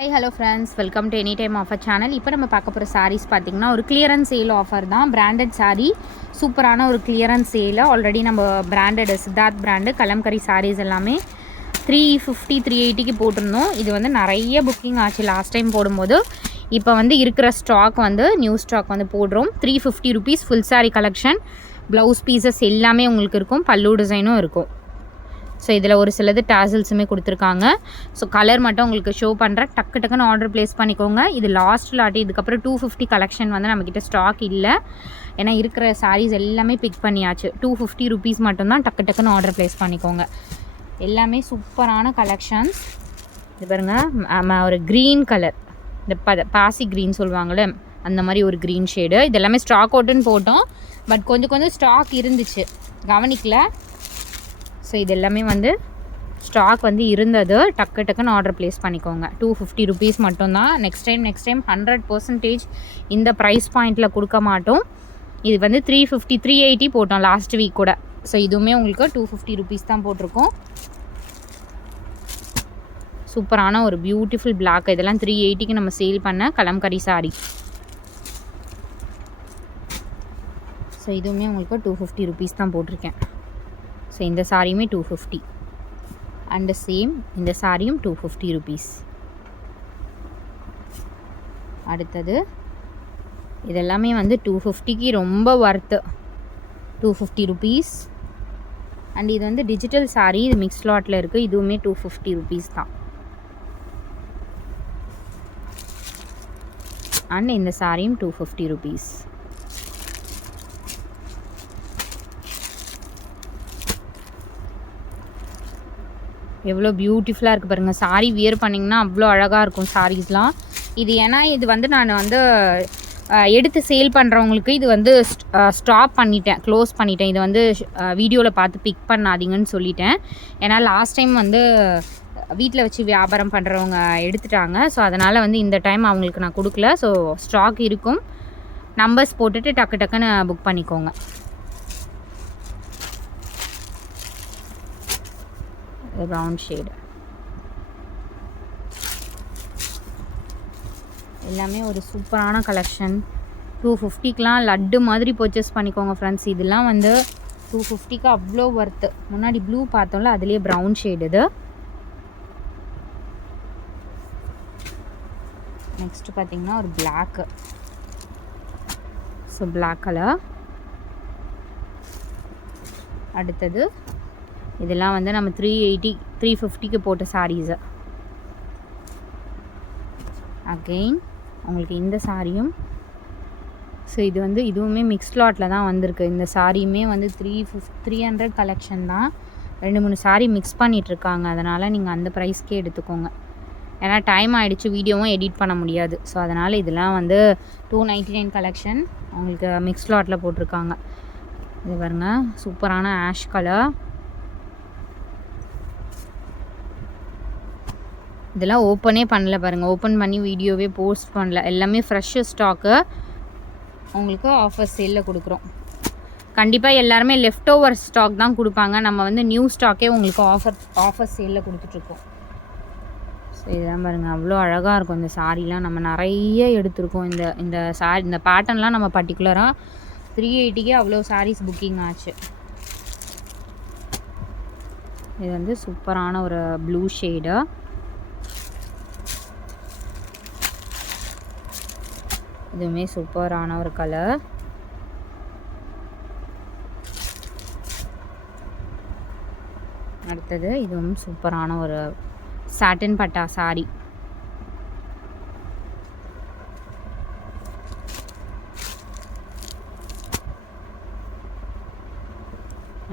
Hi hello friends, welcome to any time offer channel. இப்போ நம்ம பார்க்க போகிற சாரீஸ் பார்த்திங்கன்னா ஒரு கிளியரன்ஸ் சேல் ஆஃபர் தான். பிராண்டட் சாரீ, சூப்பரான ஒரு கிளியரன்ஸ் சேல். ஆல்ரெடி நம்ம பிராண்டட் சித்தார்த் பிராண்டு கலம்கரி சாரீஸ் எல்லாமே 350 380க்கு போட்டிருந்தோம். இது வந்து நிறைய புக்கிங் ஆச்சு லாஸ்ட் டைம் போடும்போது. இப்போ வந்து இருக்கிற ஸ்டாக் வந்து நியூ ஸ்டாக் வந்து போடுறோம். 350 rupees full sari collection. Blouse pieces எல்லாமே உங்களுக்கு இருக்கும், பல்லு டிசைனும் இருக்கும். ஸோ இதில் ஒரு சிலது டாசல்ஸுமே கொடுத்துருக்காங்க. ஸோ கலர் மட்டும் உங்களுக்கு ஷோ பண்ணுறேன், டக்குன்னு ஆர்டர் ப்ளேஸ் பண்ணிக்கோங்க. இது லாஸ்ட்டில் ஆட்டி இதுக்கப்புறம் 250 கலெக்ஷன் வந்து நம்மக்கிட்ட ஸ்டாக் இல்லை. ஏன்னா இருக்கிற சாரீஸ் எல்லாமே பிக் பண்ணியாச்சு. 250 ருபீஸ் மட்டும்தான், டக்குன்னு ஆர்டர் ப்ளேஸ் பண்ணிக்கோங்க. எல்லாமே சூப்பரான கலெக்ஷன்ஸ். இது பாருங்கள், ஒரு க்ரீன் கலர், இந்த பாசி க்ரீன் சொல்லுவாங்கள்ல, அந்த மாதிரி ஒரு க்ரீன் ஷேடு. இது எல்லாமே ஸ்டாக் அவுட்டுன்னு போட்டோம், பட் கொஞ்சம் ஸ்டாக் இருந்துச்சு, கவனிக்கல. ஸோ இது எல்லாமே வந்து ஸ்டாக் வந்து இருந்தது. டக்குன்னு ஆர்டர் ப்ளேஸ் பண்ணிக்கோங்க. 250 ருபீஸ் மட்டும்தான். நெக்ஸ்ட் டைம் 100% இந்த ப்ரைஸ் பாயிண்டில் கொடுக்க மாட்டோம். இது வந்து 350 380 போட்டோம் லாஸ்ட் வீக் கூட. ஸோ இதுவுமே உங்களுக்கு 250 ருபீஸ் தான் போட்டிருக்கோம். சூப்பரான ஒரு பியூட்டிஃபுல் பிளாக். இதெல்லாம் 380க்கு நம்ம சேல் பண்ண கலம்கரி சாரி. ஸோ இதுவுமே உங்களுக்கு 250 ருபீஸ் தான் போட்டிருக்கேன். ஸோ இந்த சாரியுமே 250 அண்ட் சேம் இந்த சாரியும் 250 ருபீஸ். அடுத்தது இதெல்லாமே வந்து 250க்கு ரொம்ப ஒர்த்து. 250 ருபீஸ். அண்ட் இது வந்து டிஜிட்டல் சாரீ, இது மிக்ஸ் லாட்டில் இருக்குது. இதுவுமே 250 ருபீஸ் தான். அண்ட் இந்த சாரியும் 250 ருபீஸ். எவ்வளோ பியூட்டிஃபுல்லாக இருக்குது பாருங்கள். சாரீ வியர் பண்ணிங்கன்னா அவ்வளோ அழகாக இருக்கும் சாரீஸ்லாம். இது ஏன்னா இது வந்து நான் வந்து எடுத்து சேல் பண்ணுறவங்களுக்கு இது வந்து ஸ்டாப் பண்ணிட்டேன், க்ளோஸ் பண்ணிட்டேன். இது வந்து வீடியோவில் பார்த்து பிக் பண்ணாதீங்கன்னு சொல்லிட்டேன். ஏன்னா லாஸ்ட் டைம் வந்து வீட்டில் வச்சு வியாபாரம் பண்ணுறவங்க எடுத்துட்டாங்க. ஸோ அதனால் வந்து இந்த டைம் அவங்களுக்கு நான் கொடுக்கல. ஸோ ஸ்டாக் இருக்கும், நம்பர்ஸ் போட்டுட்டு டக்குன்னு புக் பண்ணிக்கோங்க. ப்ரவுன் ஷேடு எல்லாமே ஒரு சூப்பரான கலெக்ஷன். 250க்கெலாம் லட்டு மாதிரி பர்ச்சேஸ் பண்ணிக்கோங்க ஃப்ரெண்ட்ஸ். இதெல்லாம் வந்து 250க்கு அவ்வளோ ஒர்த்து. முன்னாடி ப்ளூ பார்த்தோம்ல, அதுலேயே ப்ரவுன் ஷேடு இது. நெக்ஸ்ட்டு பார்த்தீங்கன்னா ஒரு பிளாக்கு. So black colour. அடுத்தது இதெல்லாம் வந்து நம்ம 380 350க்கு போட்ட சாரீஸு. அகெயின் உங்களுக்கு இந்த சாரியும். ஸோ இது வந்து இதுவுமே மிக்ஸ் லாட்டில் தான் வந்திருக்கு. இந்த சாரியுமே வந்து 300 கலெக்ஷன் தான். 2-3 சாரீ மிக்ஸ் பண்ணிகிட்ருக்காங்க. அதனால் நீங்கள் அந்த ப்ரைஸ்க்கே எடுத்துக்கோங்க. ஏன்னா டைம் ஆகிடுச்சு, வீடியோவும் எடிட் பண்ண முடியாது. ஸோ அதனால் இதெல்லாம் வந்து 299 கலெக்ஷன் உங்களுக்கு மிக்ஸ் லாட்டில் போட்டிருக்காங்க. இது பாருங்கள், சூப்பரான ஆஷ் கலர். இதெல்லாம் ஓப்பனே பண்ணல பாருங்கள், ஓப்பன் பண்ணி வீடியோவே போஸ்ட் பண்ணல. எல்லாமே ஃப்ரெஷ்ஷு ஸ்டாக்கு உங்களுக்கு ஆஃபர் சேலில் கொடுக்குறோம். கண்டிப்பாக எல்லாருமே லெஃப்ட் ஓவர் ஸ்டாக் தான் கொடுப்பாங்க. நம்ம வந்து நியூ ஸ்டாக்கே உங்களுக்கு ஆஃபர் சேலில் கொடுத்துட்ருக்கோம். ஸோ இதெல்லாம் பாருங்கள், அவ்வளோ அழகாக இருக்கும் இந்த சாரீலாம். நம்ம நிறைய எடுத்திருக்கோம். இந்த சாரி, இந்த பேட்டர்ன்லாம் நம்ம பர்டிகுலராக 380க்கே அவ்வளோ சாரீஸ் புக்கிங் ஆச்சு. இது வந்து சூப்பரான ஒரு ப்ளூ ஷேடு. இதுவுமே சூப்பரான ஒரு கலர். அடுத்தது இதுவும் சூப்பரான ஒரு சாட்டின் பட்டா சாரி.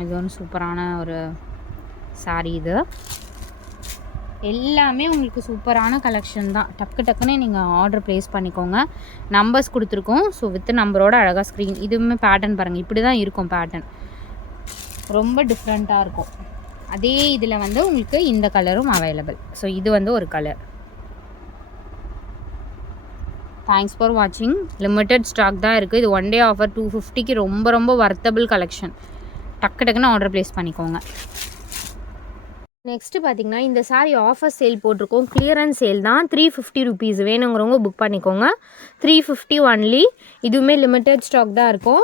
இது ஒன்று சூப்பரான ஒரு சாரி. இது எல்லாமே உங்களுக்கு சூப்பரான கலெக்ஷன் தான். டக்குன்னு நீங்கள் ஆர்டர் ப்ளேஸ் பண்ணிக்கோங்க. நம்பர்ஸ் கொடுத்துருக்கோம். ஸோ வித் நம்பரோட அழகாக ஸ்க்ரீன். இதுவுமே பேட்டர்ன் பாருங்கள், இப்படி தான் இருக்கும் பேட்டர்ன். ரொம்ப டிஃப்ரெண்ட்டாக இருக்கும். அதே இதில் வந்து உங்களுக்கு இந்த கலரும் அவைலபிள். ஸோ இது வந்து ஒரு கலர். தேங்க்ஸ் ஃபார் வாட்சிங். லிமிட்டட் ஸ்டாக் தான் இருக்குது. இது ஒன் டே ஆஃபர். 250க்கு ரொம்ப வர்த்தபிள் கலெக்ஷன். டக்குன்னு ஆர்டர் ப்ளேஸ் பண்ணிக்கோங்க. நெக்ஸ்ட்டு பார்த்தீங்கன்னா இந்த சாரீ ஆஃபர் சேல் போட்டிருக்கோம். கிளியரன்ஸ் சேல் தான். 350 ருபீஸ். வேணுங்கிறவங்க புக் பண்ணிக்கோங்க. 350 ஒன்லி. இதுவுமே லிமிட்டட் ஸ்டாக் தான் இருக்கும்.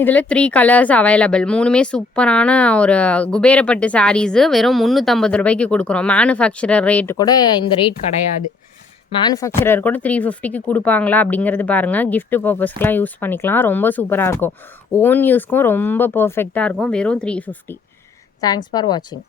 இதில் 3 கலர்ஸ் அவைலபிள். 3மே சூப்பரான ஒரு குபேரப்பட்டு சாரீஸு. வெறும் 350 ரூபாய்க்கு கொடுக்குறோம். மேனுஃபேக்சரர் ரேட்டு கூட இந்த ரேட் கிடையாது. மேனுஃபேக்சரர் கூட 350க்கு கொடுப்பாங்களா அப்படிங்கிறது பாருங்கள். கிஃப்ட் பர்பஸ்க்கெலாம் யூஸ் பண்ணிக்கலாம். ரொம்ப சூப்பராக இருக்கும். ஓன் யூஸ்க்கும் ரொம்ப பர்ஃபெக்டாக இருக்கும். வெறும் 350. தேங்க்ஸ் ஃபார் வாட்சிங்.